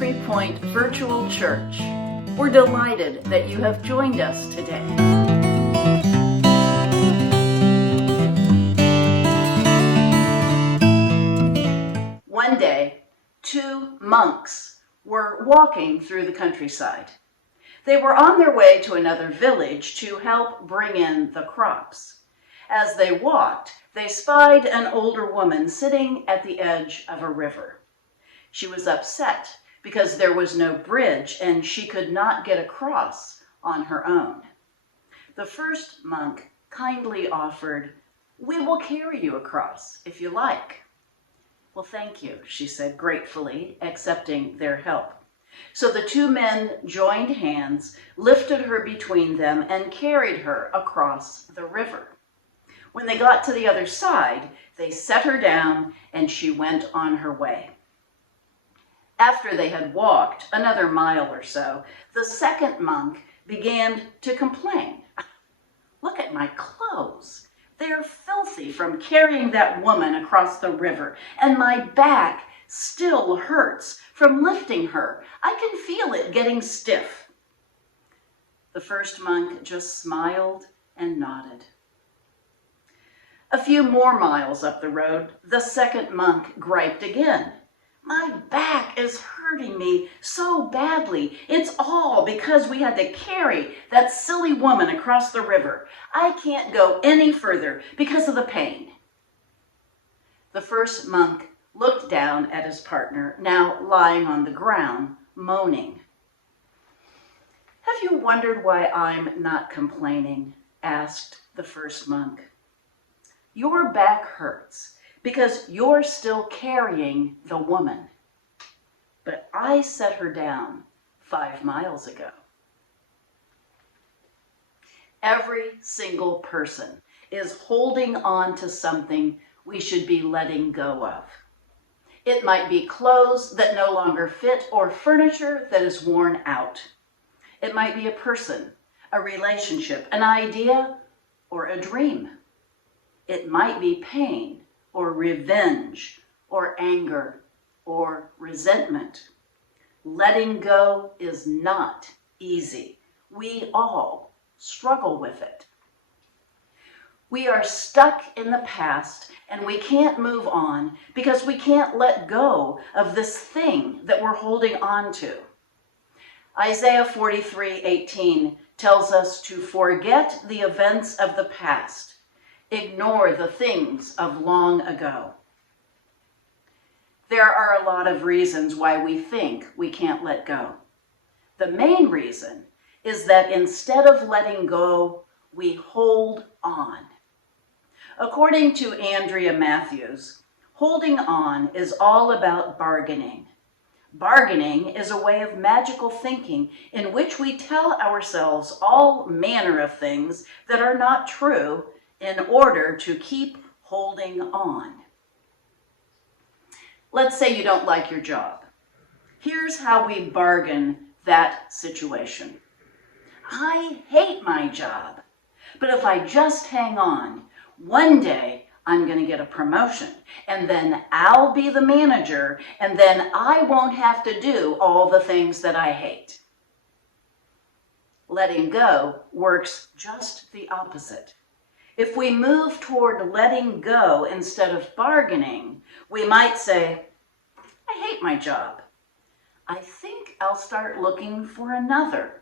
Country Point Virtual Church. We're delighted that you have joined us today. One day, two monks were walking through the countryside. They were on their way to another village to help bring in the crops. As they walked, they spied an older woman sitting at the edge of a river. She was upset because there was no bridge and she could not get across on her own. The first monk kindly offered, "We will carry you across if you like." "Well, thank you," she said gratefully, accepting their help. So the two men joined hands, lifted her between them, and carried her across the river. When they got to the other side, they set her down and she went on her way. After they had walked another mile or so, the second monk began to complain. "Look at my clothes. They're filthy from carrying that woman across the river, and my back still hurts from lifting her. I can feel it getting stiff." The first monk just smiled and nodded. A few more miles up the road, the second monk griped again. "My back is hurting me so badly. It's all because we had to carry that silly woman across the river. I can't go any further because of the pain." The first monk looked down at his partner, now lying on the ground, moaning. "Have you wondered why I'm not complaining?" asked the first monk. "Your back hurts because you're still carrying the woman. But I set her down 5 miles ago." Every single person is holding on to something we should be letting go of. It might be clothes that no longer fit or furniture that is worn out. It might be a person, a relationship, an idea, or a dream. It might be pain or revenge or anger or resentment. Letting go is not easy. We all struggle with it. We are stuck in the past and we can't move on because we can't let go of this thing that we're holding on to. Isaiah 43:18 tells us to forget the events of the past. Ignore the things of long ago. There are a lot of reasons why we think we can't let go. The main reason is that instead of letting go, we hold on. According to Andrea Matthews, holding on is all about bargaining. Bargaining is a way of magical thinking in which we tell ourselves all manner of things that are not true in order to keep holding on. Let's say you don't like your job. Here's how we bargain that situation. "I hate my job, but if I just hang on, one day I'm going to get a promotion, and then I'll be the manager, and then I won't have to do all the things that I hate." Letting go works just the opposite. If we move toward letting go instead of bargaining, we might say, "I hate my job. I think I'll start looking for another.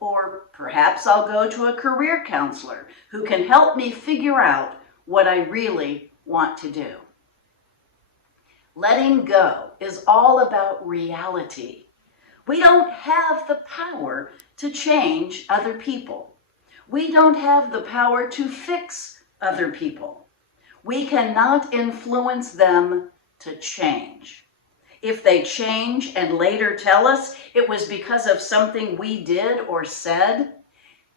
Or perhaps I'll go to a career counselor who can help me figure out what I really want to do." Letting go is all about reality. We don't have the power to change other people. We don't have the power to fix other people. We cannot influence them to change. If they change and later tell us it was because of something we did or said,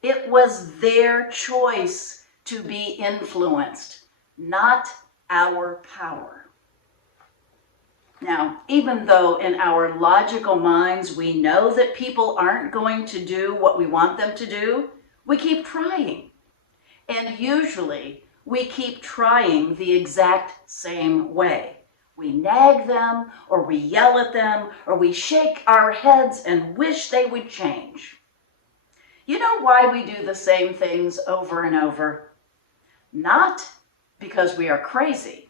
it was their choice to be influenced, not our power. Now, even though in our logical minds we know that people aren't going to do what we want them to do, we keep trying. And usually we keep trying the exact same way. We nag them, or we yell at them, or we shake our heads and wish they would change. You know why we do the same things over and over? Not because we are crazy,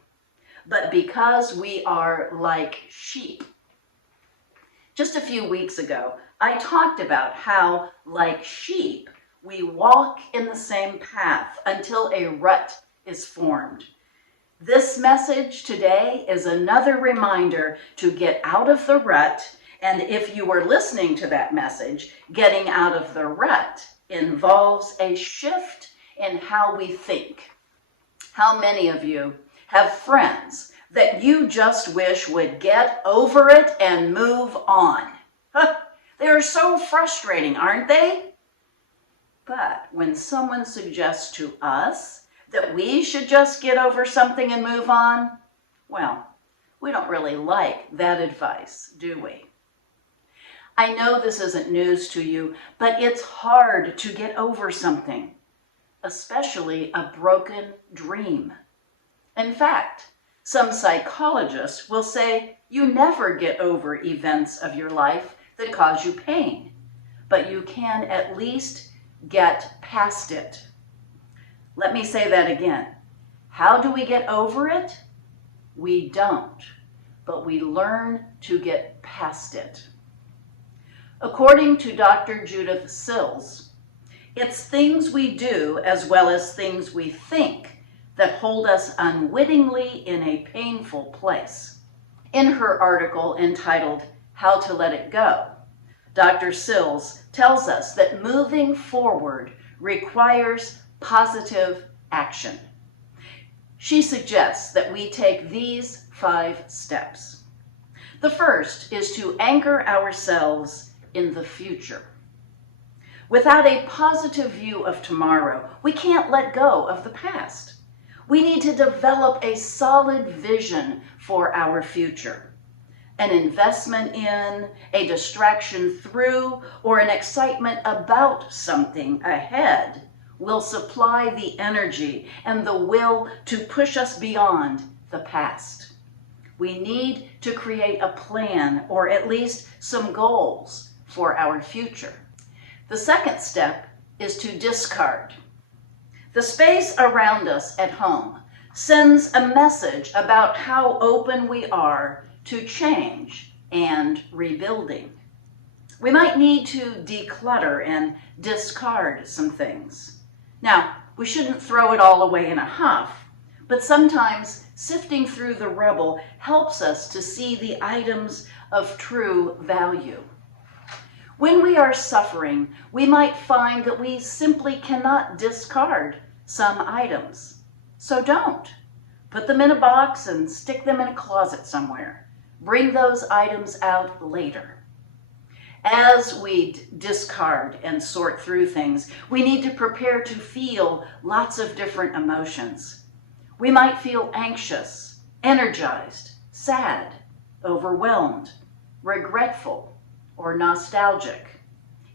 but because we are like sheep. Just a few weeks ago, I talked about how, like sheep, we walk in the same path until a rut is formed. This message today is another reminder to get out of the rut, and if you were listening to that message, getting out of the rut involves a shift in how we think. How many of you have friends that you just wish would get over it and move on? They're so frustrating, aren't they? But when someone suggests to us that we should just get over something and move on, well, we don't really like that advice, do we? I know this isn't news to you, but it's hard to get over something, especially a broken dream. In fact, some psychologists will say you never get over events of your life that cause you pain, but you can at least get past it. Let me say that again. How do we get over it? We don't, but we learn to get past it. According to Dr. Judith Sills, it's things we do as well as things we think that hold us unwittingly in a painful place. In her article entitled How to Let It Go, Dr. Sills tells us that moving forward requires positive action. She suggests that we take these 5 steps. The first is to anchor ourselves in the future. Without a positive view of tomorrow, we can't let go of the past. We need to develop a solid vision for our future. An investment in, a distraction through, or an excitement about something ahead will supply the energy and the will to push us beyond the past. We need to create a plan, or at least some goals for our future. The second step is to discard. The space around us at home sends a message about how open we are to change and rebuilding. We might need to declutter and discard some things. Now, we shouldn't throw it all away in a huff, but sometimes sifting through the rubble helps us to see the items of true value. When we are suffering, we might find that we simply cannot discard some items. So don't. Put them in a box and stick them in a closet somewhere. Bring those items out later. As we discard and sort through things, we need to prepare to feel lots of different emotions. We might feel anxious, energized, sad, overwhelmed, regretful, or nostalgic.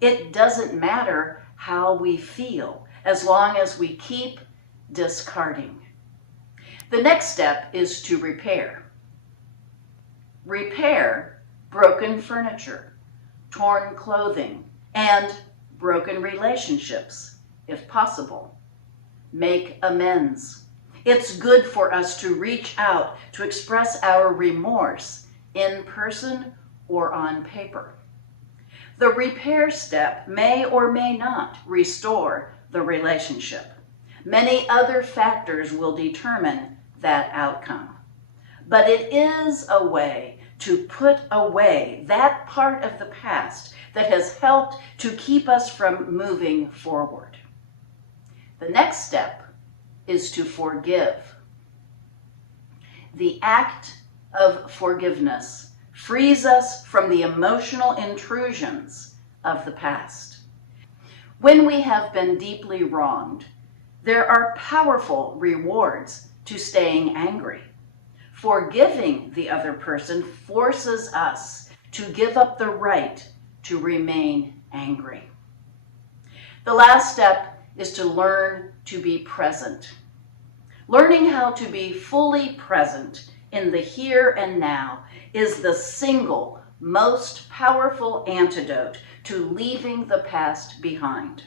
It doesn't matter how we feel as long as we keep discarding. The next step is to repair. Repair broken furniture, torn clothing, and broken relationships, if possible. Make amends. It's good for us to reach out to express our remorse in person or on paper. The repair step may or may not restore the relationship. Many other factors will determine that outcome. But it is a way to put away that part of the past that has helped to keep us from moving forward. The next step is to forgive. The act of forgiveness frees us from the emotional intrusions of the past. When we have been deeply wronged, there are powerful rewards to staying angry. Forgiving the other person forces us to give up the right to remain angry. The last step is to learn to be present. Learning how to be fully present in the here and now is the single most powerful antidote to leaving the past behind.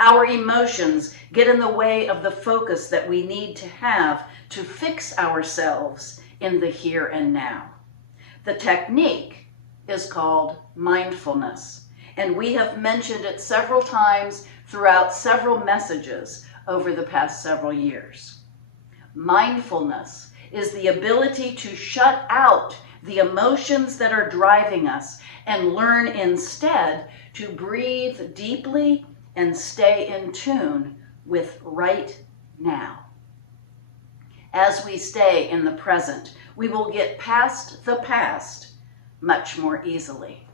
Our emotions get in the way of the focus that we need to have to fix ourselves in the here and now. The technique is called mindfulness, and we have mentioned it several times throughout several messages over the past several years. Mindfulness is the ability to shut out the emotions that are driving us and learn instead to breathe deeply and stay in tune with right now. As we stay in the present, we will get past the past much more easily.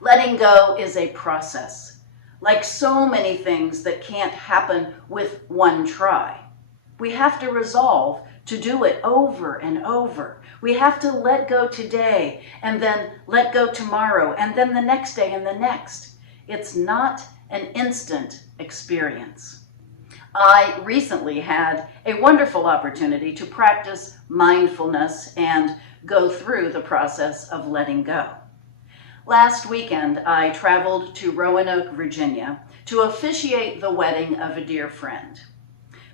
Letting go is a process. Like so many things that can't happen with one try. We have to resolve to do it over and over. We have to let go today and then let go tomorrow and then the next day and the next. It's not an instant experience. I recently had a wonderful opportunity to practice mindfulness and go through the process of letting go. Last weekend, I traveled to Roanoke, Virginia, to officiate the wedding of a dear friend.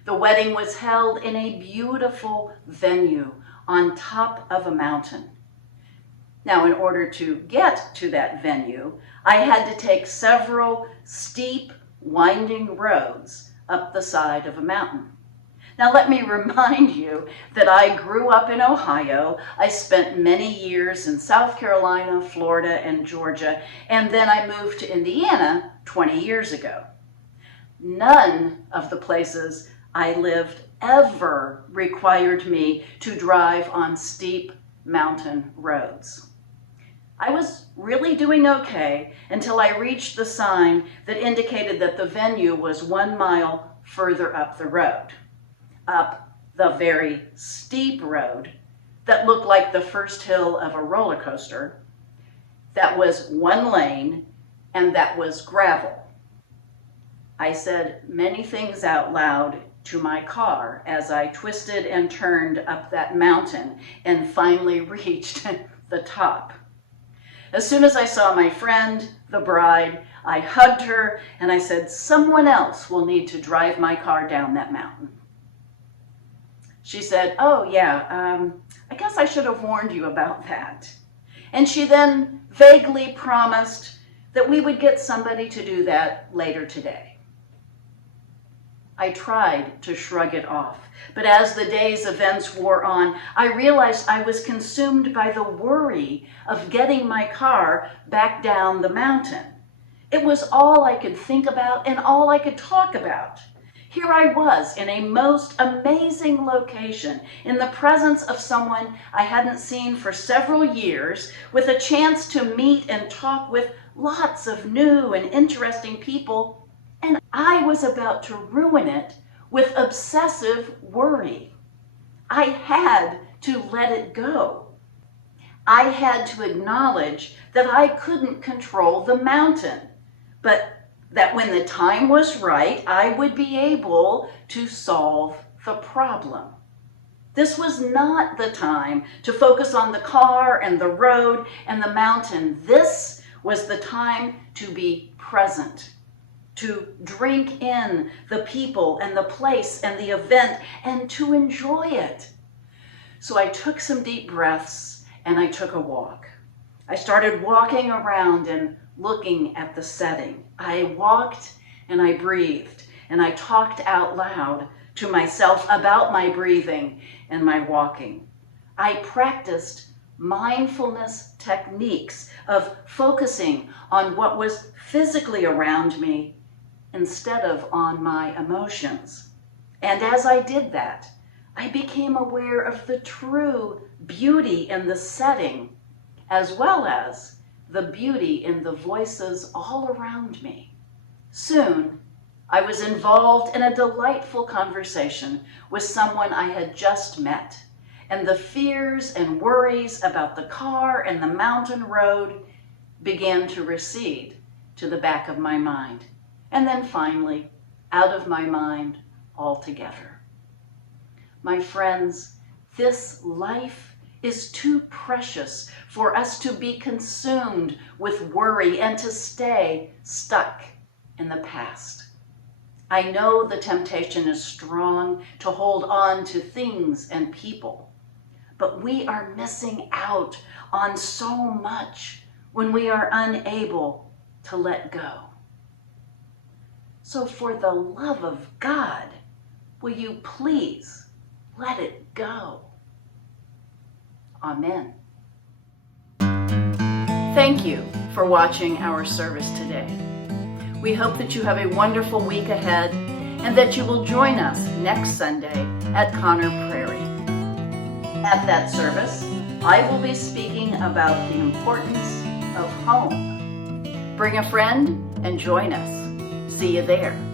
The wedding was held in a beautiful venue on top of a mountain. Now, in order to get to that venue, I had to take several steep, winding roads up the side of a mountain. Now, let me remind you that I grew up in Ohio. I spent many years in South Carolina, Florida, and Georgia, and then I moved to Indiana 20 years ago. None of the places I lived ever required me to drive on steep mountain roads. I was really doing okay until I reached the sign that indicated that the venue was 1 mile further up the road. Up the very steep road that looked like the first hill of a roller coaster, that was 1 lane, and that was gravel. I said many things out loud to my car as I twisted and turned up that mountain and finally reached the top. As soon as I saw my friend, the bride, I hugged her and I said, "Someone else will need to drive my car down that mountain." She said, "Oh yeah, I guess I should have warned you about that." And she then vaguely promised that we would get somebody to do that later today. I tried to shrug it off, but as the day's events wore on, I realized I was consumed by the worry of getting my car back down the mountain. It was all I could think about and all I could talk about. Here I was in a most amazing location, in the presence of someone I hadn't seen for several years, with a chance to meet and talk with lots of new and interesting people, and I was about to ruin it with obsessive worry. I had to let it go. I had to acknowledge that I couldn't control the mountain, but that when the time was right, I would be able to solve the problem. This was not the time to focus on the car and the road and the mountain. This was the time to be present, to drink in the people and the place and the event and to enjoy it. So I took some deep breaths and I took a walk. I started walking around and looking at the setting. I walked and I breathed and I talked out loud to myself about my breathing and my walking. I practiced mindfulness techniques of focusing on what was physically around me instead of on my emotions. And as I did that, I became aware of the true beauty in the setting, as well as the beauty in the voices all around me. Soon, I was involved in a delightful conversation with someone I had just met, and the fears and worries about the car and the mountain road began to recede to the back of my mind, and then finally, out of my mind altogether. My friends, This life is too precious for us to be consumed with worry and to stay stuck in the past. I know the temptation is strong to hold on to things and people, but we are missing out on so much when we are unable to let go. So for the love of God, will you please let it go? Amen. Thank you for watching our service today. We hope that you have a wonderful week ahead and that you will join us next Sunday at Connor Prairie. At that service, I will be speaking about the importance of home. Bring a friend and join us. See you there.